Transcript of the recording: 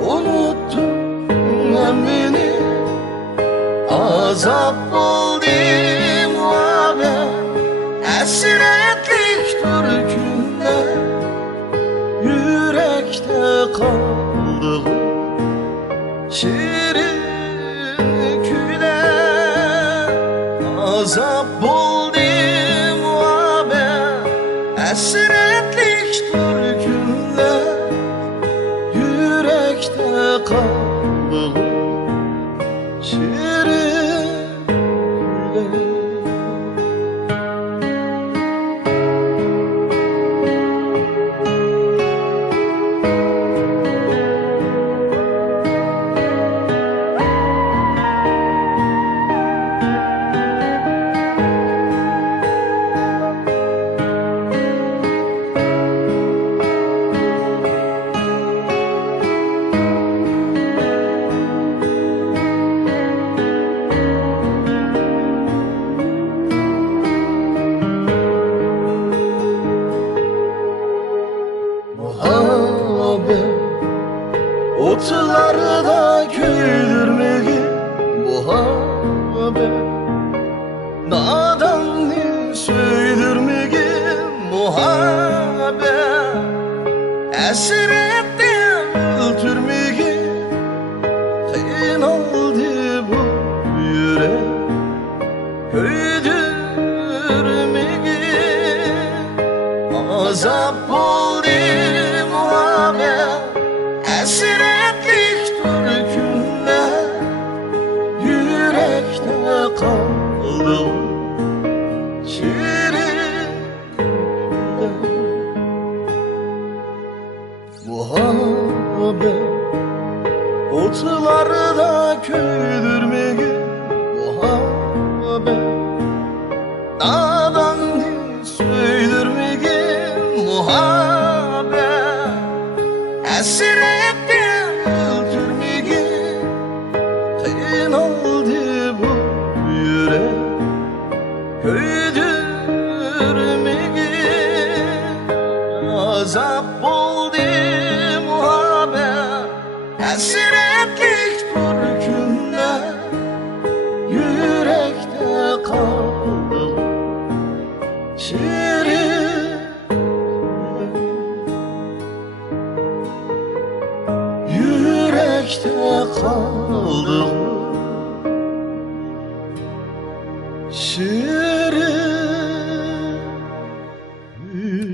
Unuttun beni, azap oldum abi. Esretlik türkünde yürekte kaldı şirin küle. Azap oldum abi, esretlik türkünde yürekte kaldı şirin küle. Otlarda güldürmeyi muhabbet, nadanını söydürmeyi muhabbet, esretten öldürmeyi kıyın oldu bu yürek, köydürmeyi azap oldu muhabbet. Esretlik türkünde yürekte kaldım şirin küle. Muhabbet otlarda köydürmeyi muhabbet, dağdan söydürmeyi muhabbet, esretten öldürmeyi kıyın oldu bu yürek, köydürmeyi azap oldu muhabbet. Esretlik türkünde yürekte kaldı şirin küle. Yürekte kaldım şirin küle.